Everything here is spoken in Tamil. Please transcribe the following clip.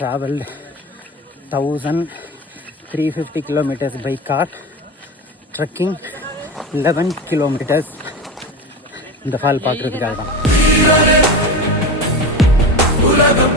traveled 1350 kilometers by car, trekking 11 kilometers. இந்த ஃபால் பார்க்குறதுக்காக தான். உலகம்